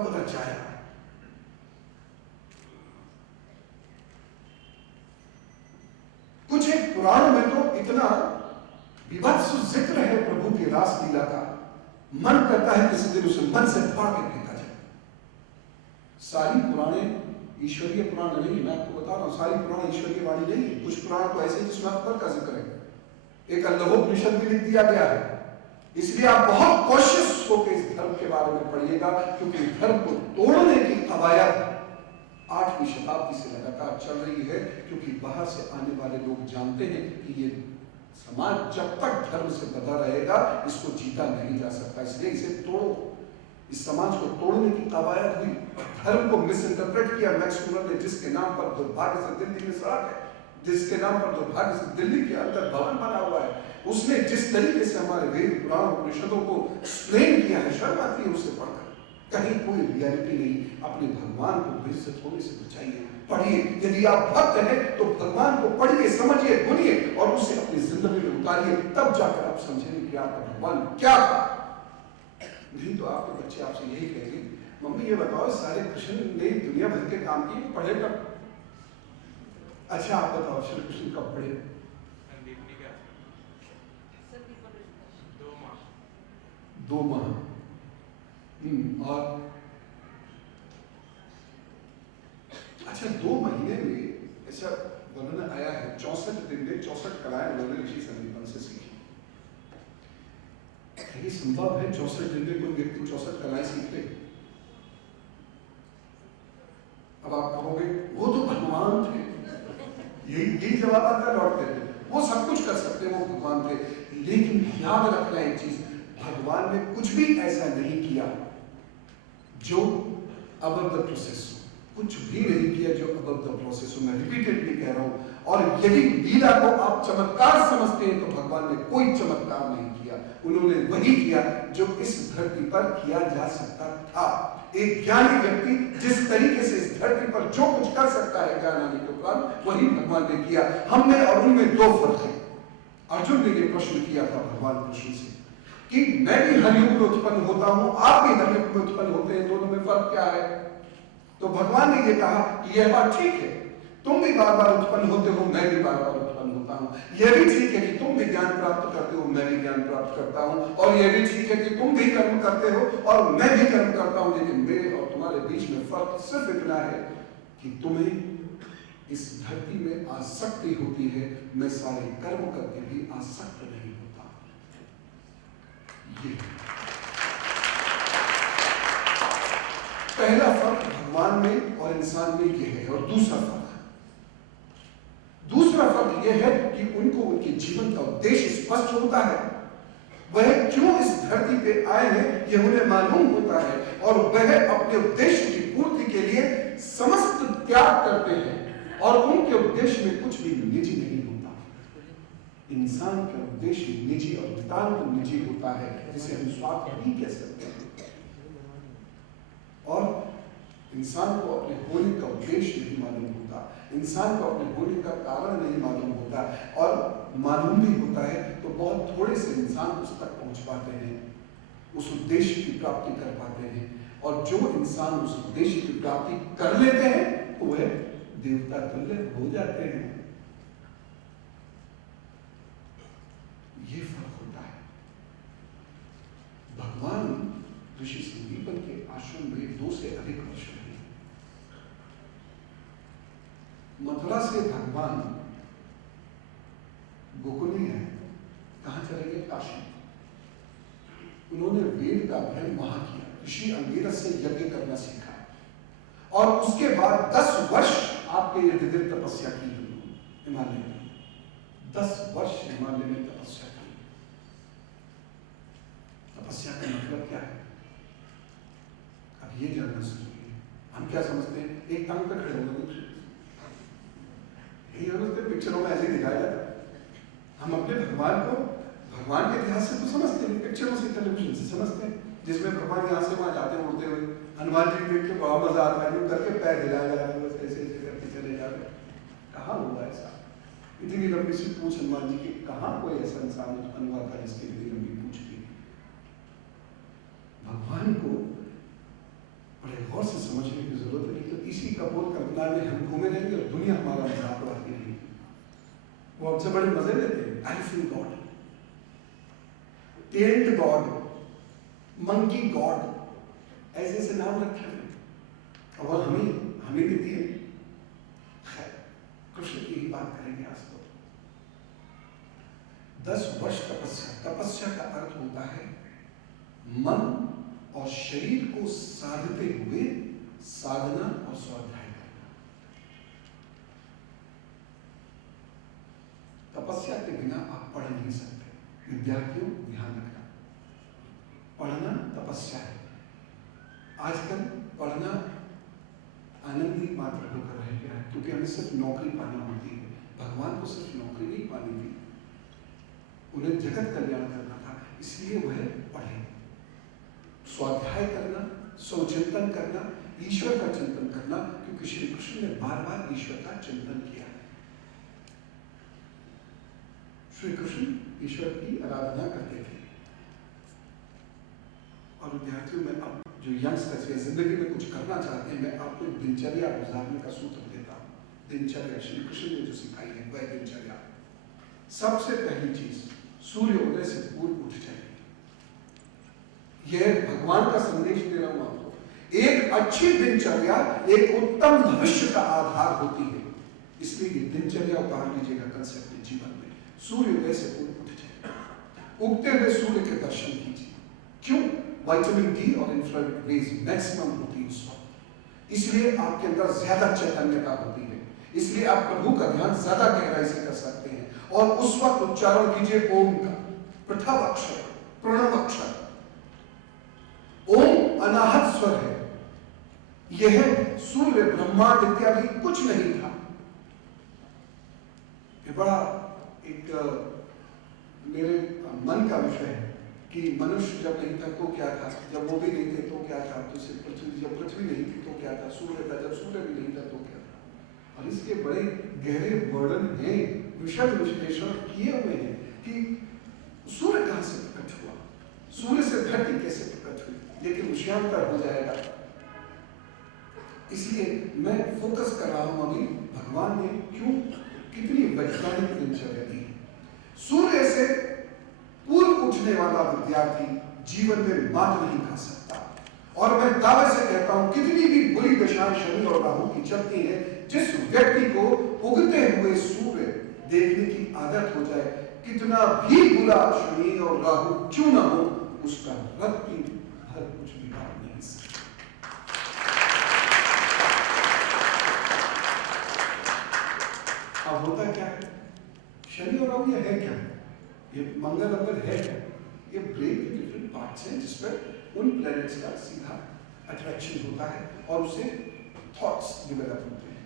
कब रचाया। कुछ एक पुराण में तो इतना विभत्स जिक्र है प्रभु की रासलीला का, मन करता है किसी दिन उसे मन से फाड़ के फेंका जाए। सारी पुराणे ईश्वरीय पुराण नहीं, मैं आपको बता रहा हूं, सारी पुराण ईश्वरीय वाणी नहीं है। कुछ पुराण तो ऐसे जिसमें अकबर का जिक्र है, एक अल्लाहोपनिषद भी लिख दिया गया है। इसलिए आप बहुत कॉशियस होकर इस धर्म के बारे में पढ़िएगा, क्योंकि धर्म को तोड़ने की कवायद 8वीं शताब्दी से लगातार चल रही है, क्योंकि बाहर से आने वाले लोग जानते हैं कि ये समाज जब तक धर्म से बंधा रहेगा इसको जीता नहीं जा सकता, इसलिए इसे तोड़ो। इस समाज को तोड़ने की कवायद हुई, धर्म को मिस इंटरप्रेट किया मैक्स मुलर ने, जिसके नाम पर दुर्भाग्य से दिल्ली में सड़क है, जिसके नाम पर दुर्भाग्य से दिल्ली के अंदर भवन बना हुआ है, उसने जिस तरीके से हमारे वेद पुराण उपनिषदों को एक्सप्लेन किया है, शर्म आती है उसे पढ़कर। कहीं कोई रियलिटी नहीं। अपने भगवान को बेइज्जत होने से बचाइए, पढ़िए। यदि आप भक्त हैं तो भगवान को पढ़िए, समझिए, सुनिए और उसे अपनी जिंदगी में उतारिए, तब जाकर आप समझेंगे कि आपका भगवान क्या था। नहीं तो आपके बच्चे आपसे यही कहेंगे, मम्मी ये बताओ सारे कृष्ण ने दुनिया भर के काम किए, पढ़े कब? अच्छा आप बताओ श्री कृष्ण कब पढ़े? 2 माह। और अच्छा 2 महीने में ऐसा वर्णन आया है, 64 दिन में 64 कलाएं उन्होंने ऋषि संदीपन से सीखी। ये संभव है 64 दिन में कोई व्यक्ति 64 कलाएं सीख ले? अब आप कहोगे वो तो भगवान थे, यही जवाब आता लौटते थे, वो सब कुछ कर सकते, वो भगवान थे। लेकिन याद रखना एक चीज, भगवान ने कुछ भी ऐसा नहीं किया जो अबव द प्रोसेस हो, कुछ भी नहीं किया जो अबव द प्रोसेस हो। मैं रिपीटेडली कह रहा हूं। और यदि लीला को आप चमत्कार समझते हैं तो भगवान ने कोई चमत्कार नहीं किया, उन्होंने वही किया जो इस धरती पर किया जा सकता था। एक ज्ञानी व्यक्ति जिस तरीके से इस धरती पर जो कुछ कर सकता है ज्ञान आने के उपरांत, वही भगवान ने किया। हमने और उनमें 2 फर्क है। अर्जुन ने ये प्रश्न किया था भगवान कृष्ण से कि मैं भी हरियुग में उत्पन्न होता हूं, आप भी हरियुग में उत्पन्न होते हैं, दोनों में फर्क क्या है? तो भगवान ने ये कहा कि यह बात ठीक है, तुम भी बार बार उत्पन्न होते हो, मैं भी बार बार उत्पन्न होता हूं। यह भी ठीक है कि तुम भी ज्ञान प्राप्त करते हो, मैं भी ज्ञान प्राप्त करता हूं। और यह भी ठीक है कि तुम भी कर्म करते हो और मैं भी कर्म करता हूं। लेकिन मेरे और तुम्हारे बीच में फर्क सिर्फ इतना है कि तुम्हें इस धरती में आसक्ति होती है, मैं सारे कर्म करके भी आसक्त नहीं होता। ये पहला फर्क भगवान में और इंसान में ये है। और दूसरा फर्क यह है कि उनको उनके जीवन का उद्देश्य स्पष्ट होता है। वह क्यों इस धरती पे आए हैं यह उन्हें मालूम होता है और वह अपने उद्देश्य की पूर्ति के लिए समस्त त्याग करते हैं और उनके उद्देश्य में कुछ भी निजी नहीं होता। इंसान का उद्देश्य निजी और नितांत निजी होता है, जिसे हम स्वार्थ नहीं कह सकते हैं। और इंसान को अपने होने का उद्देश्य नहीं मालूम होता, इंसान को अपने होने का कारण नहीं मालूम होता, और मालूम भी होता है तो बहुत थोड़े से इंसान उस तक पहुंच पाते हैं, उस उद्देश्य की प्राप्ति कर पाते हैं। और जो इंसान उस उद्देश्य की प्राप्ति कर लेते हैं वह देवता तुल्य हो जाते हैं। ये फर्क होता है। भगवान ऋषि संदीपन के आश्रम में 2 से अधिक वर्ष रहे। मथुरा से भगवान गोकुल में है, कहां चले गए? काशी। उन्होंने वेद का अध्ययन वहां किया, ऋषि अंगिरस से यज्ञ करना सीखा और उसके बाद 10 वर्ष आपके इर्द गिर्द तपस्या की हिमालय में। 10 वर्ष हिमालय में तपस्या की। तपस्या का मतलब क्या है? अब ये जानना जरूरी है। हम क्या समझते हैं? एक टांग पे खड़े हो गए, यही समझते, पिक्चरों में ऐसे ही दिखाया जाता है। हम अपने भगवान को भगवान के इतिहास से तो समझते हैं, पिक्चरों से, टेलीविजन से समझते हैं, जिसमें भगवान यहाँ से वहां जाते हैं उड़ते हुए। हनुमान जी देख के बड़ा मजा आता है, करके पैर हिला जा रहे हैं, बस ऐसे ऐसे करके चले जा रहे हैं। कहाँ हुआ ऐसा? इतनी लंबी सी पूछ हनुमान जी की, कहाँ कोई ऐसा इंसान उत्पन्न हुआ था जिसकी इतनी लंबी पूछ थी? भगवान को बड़े सब बड़े मजे लेते हैं। Elephant God, tailed God, monkey God, ऐसे ऐसे नाम रखे हैं और हमें भी दिए। खैर, कृष्ण की ही बात करेंगे आज तो। 10 वर्ष तपस्या। तपस्या का अर्थ होता है मन और शरीर को साधते हुए साधना और स्वाध्याय करना। तपस्या के बिना आप पढ़ नहीं सकते। विद्यार्थियों ध्यान रखना, पढ़ना तपस्या है। आजकल पढ़ना आनंद ही मात्र होकर रह गया है, क्योंकि हमें सिर्फ नौकरी पाना होती है। भगवान को सिर्फ नौकरी नहीं पानी थी, उन्हें जगत कल्याण करना था, इसलिए वह पढ़े। स्वाध्याय करना, स्वचिंतन करना, ईश्वर का चिंतन करना, क्योंकि श्री कृष्ण ने बार बार ईश्वर का चिंतन किया है। श्री कृष्ण ईश्वर की आराधना करते थे। और विद्यार्थियों में अब जो यंगस्टर्स जिंदगी में कुछ करना चाहते हैं, मैं आपको एक दिनचर्या गुजारने का सूत्र देता हूं। दिनचर्या श्री कृष्ण ने जो सिखाई है वह दिनचर्या। सबसे पहली चीज, सूर्योदय से पूर्व उठ जाइए। यह भगवान का संदेश दे रहा हूं आपको। एक अच्छी दिनचर्या एक उत्तम भविष्य का आधार होती है, इसलिए ये दिनचर्या उतार लीजिएगा कल से अपने जीवन में। सूर्योदय से पूर्व उठ जाइए, उगते हुए सूर्य के दर्शन कीजिए। क्यों? विटामिन डी और इंफ्रारेड रेज मैक्सिमम होती है उस वक्त, इसलिए आपके अंदर ज्यादा चैतन्यता होती है, इसलिए आप प्रभु का ध्यान ज्यादा गहराई से कर सकते हैं। और उस वक्त उच्चारण कीजिए ओम का, प्रथम अक्षर, प्रणव अक्षर। ओम अनाहत स्वर है, यह सूर्य ब्रह्मांड इत्यादि कुछ नहीं था। ये बड़ा एक मेरे मन का विषय है कि मनुष्य जब नहीं था तो क्या था, जब वो भी नहीं थे तो क्या था, तो सिर्फ पृथ्वी, जब पृथ्वी नहीं थी तो क्या था, सूर्य था, जब सूर्य भी नहीं था तो क्या था। और इसके बड़े गहरे वर्णन हैं, विशद विश्लेषण किए हुए हैं कि सूर्य कहां से प्रकट हुआ, सूर्य से धरती कैसे प्रकट हुई, लेकिन विषयांतर हो जाएगा। इसलिए मैं फोकस कर रहा हूं अभी भगवान ने क्यों, कितनी वैज्ञानिक दिनचर्या दी। सूर्य से पूर्व उठने वाला विद्यार्थी जीवन में मात नहीं खा सकता। और मैं दावे से कहता हूं, कितनी भी बुरी दशाएं शनि और राहु की चलती है, जिस व्यक्ति को उगते हुए सूर्य देखने की आदत हो जाए, कितना भी बुरा शनि और राहु क्यों ना हो, उसका रत्ती भर कुछ बिगाड़ नहीं सकता। अब होता क्या है, शनि और राहु ये है क्या, ये मंगल अंगल है क्या, ये ब्रेन के डिफरेंट पार्ट्स हैं जिस पर उन प्लैनेट्स का सीधा अट्रैक्शन होता है और उससे थॉट्स डेवलप होते हैं।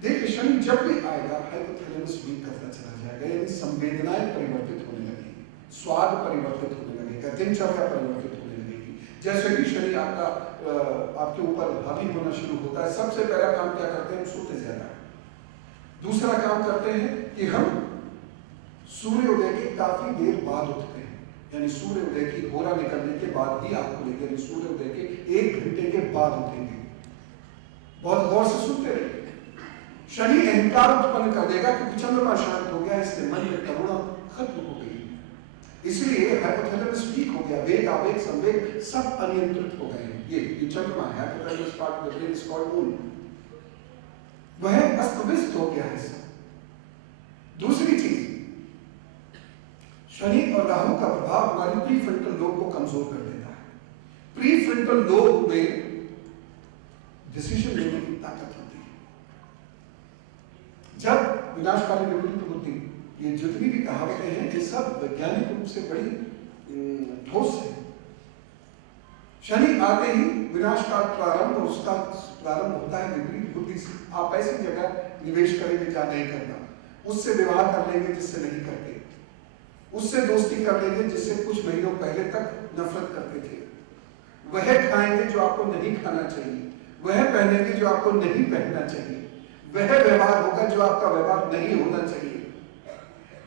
देखिए शनि जब भी आएगा हाइपोथैलेमस वीक करता चला जाएगा, यानी संवेदनाएं परिवर्तित होने लगेगी, स्वाद परिवर्तित होने लगेगा, दिनचर्या परिवर्तित होने लगेगी। जैसे कि शनि आपके ऊपर हावी होना शुरू होता है, सबसे पहला काम क्या करते हैं, हम सोते ज्यादा। दूसरा काम करते हैं कि हम सूर्योदय के काफी देर बाद उठते हैं, यानी सूर्योदय की होरा निकलने के बाद ही आपको लेकर सूर्योदय के 1 घंटे के बाद उठेंगे। बहुत गौर से सुनते रहिए। शनि अहंकार उत्पन्न कर देगा क्योंकि चंद्रमा शांत हो गया, इसलिए मन में करुणा खत्म हो गई, इसलिए हाइपोथैलेमस वीक हो गया, वेग आवेग संवेग सब अनियंत्रित हो गए हैं। ये चंद्रमा है, hypothalamus part of the brain is called moon, वह अस्त व्यस्त हो गया है। दूसरी चीज, शनि और राहु का प्रभाव हमारी प्रीफ्रंटल लोब को कमजोर कर देता है। प्रीफ्रंटल लोब में डिसीजन लेने की ताकत होती है। जब विनाशकारी विपरीत बुद्धि, ये जितनी भी कहावतें हैं ये सब वैज्ञानिक रूप से बड़ी ठोस है। शनि आते ही विनाश का प्रारंभ, और उसका प्रारंभ होता है विपरीत बुद्धि से। आप ऐसी जगह निवेश करेंगे जहां नहीं करना, उससे विवाह कर लेंगे जिससे नहीं करते, उससे दोस्ती कर लेंगे जिससे कुछ महीनों पहले तक नफरत करते थे, वह खाएंगे जो आपको नहीं खाना चाहिए, वह पहनेंगे जो आपको नहीं पहनना चाहिए, वह व्यवहार होगा जो आपका व्यवहार नहीं होना चाहिए।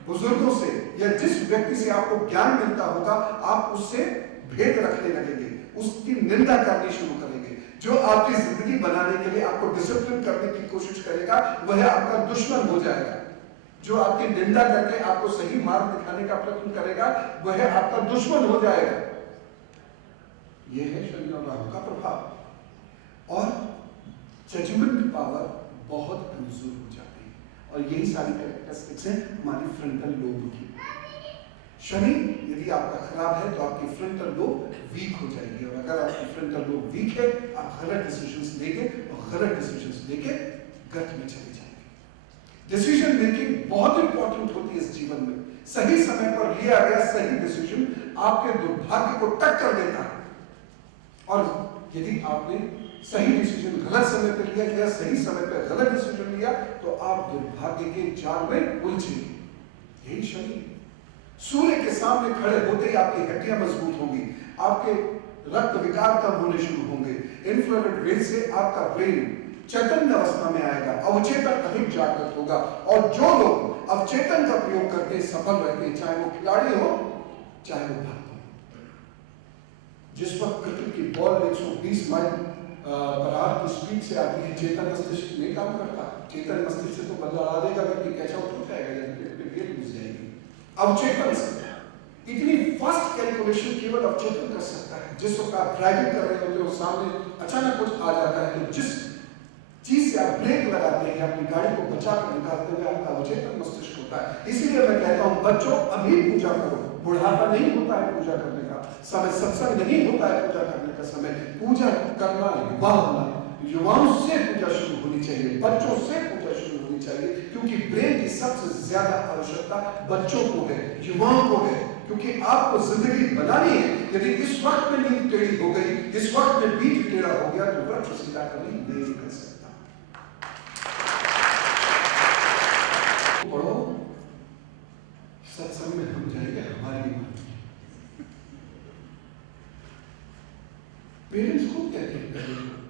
बुजुर्गों से या जिस व्यक्ति से आपको ज्ञान मिलता होगा, आप उससे भेद रखने लगेंगे, उसकी निंदा करनी शुरू करेंगे। जो आपकी जिंदगी बनाने के लिए आपको डिसिप्लिन करने की कोशिश करेगा, वह आपका दुश्मन हो जाएगा। जो आपकी निंदा करके आपको सही मार्ग दिखाने का प्रयत्न करेगा वह आपका दुश्मन हो जाएगा। यह है शनि और राहु का प्रभाव। और जजमेंट पावर बहुत कमजोर हो जाती है। और यही सारी कैरेक्टरिस्टिक्स हैं हमारी फ्रंटल लोब की। शनि यदि आपका खराब है तो आपकी फ्रंटल लोब वीक हो जाएगी, और अगर आपकी फ्रंटल लोब वीक है आप गलत डिसीजंस लेके और गलत डिसीजंस लेके गत में चले जाएंगे। डिसीजन मेकिंग बहुत इंपॉर्टेंट होती है इस जीवन में। सही समय पर लिया गया सही डिसीजन आपके दुर्भाग्य को टक्कर देता है, और यदि आपने सही डिसीजन गलत समय पर लिया या सही समय पर गलत डिसीजन लिया तो आप दुर्भाग्य के जाल में उलझेंगे। यही शनि। सूर्य के सामने खड़े होते ही आपकी हड्डियां मजबूत होंगी, आपके रक्त विकार कम होने शुरू होंगे, इंफ्रारेड रेज से आपका ब्रेन चैतन्य अवस्था में आएगा, अवचेतन अधिक जागृत होगा। और जो लोग अवचेतन का प्रयोग करके सफल रहते हैं, चाहे वो खिलाड़ी हो चाहे वो भक्त हो। जिस वक्त क्रिकेट की बॉल 120 माइल पर आवर की स्पीड से आती है, चेतन मस्तिष्क नहीं काम करता। चेतन मस्तिष्क से तो बदला आ देगा, व्यक्ति कैच आउट हो जाएगा या विकेट पे घुस जाएगी। अवचेतन से इतनी फास्ट कैलकुलेशन केवल अवचेतन कर सकता है। जिस वक्त आप ड्राइविंग कर रहे होते हो, सामने अचानक कुछ आ जाता है, तो जिस चीज से आप ब्रेक लगाते हैं अपनी गाड़ी को बचा कर निकालते हुए, आपका अवचेतन मस्तिष्क होता है। इसीलिए मैं कहता हूं बच्चों अभी पूजा करो। बुढ़ापा नहीं होता है पूजा करने का समय, सत्संग नहीं होता है पूजा करने का समय। पूजा करना युवा होना, युवाओं से पूजा शुरू होनी चाहिए, बच्चों से पूजा शुरू होनी चाहिए, क्योंकि ब्रेन की सबसे ज्यादा आवश्यकता बच्चों को है, युवाओं को है। क्योंकि आपको जिंदगी बनानी है। यदि इस वक्त में नींद टेढ़ी हो गई, इस वक्त में बीज टेढ़ा हो गया, तो वृक्ष सीधा कभी नहीं कर सकता। पढ़ो, सत्संग में हम जाएंगे, हमारी पेरेंट्स को कहते हैं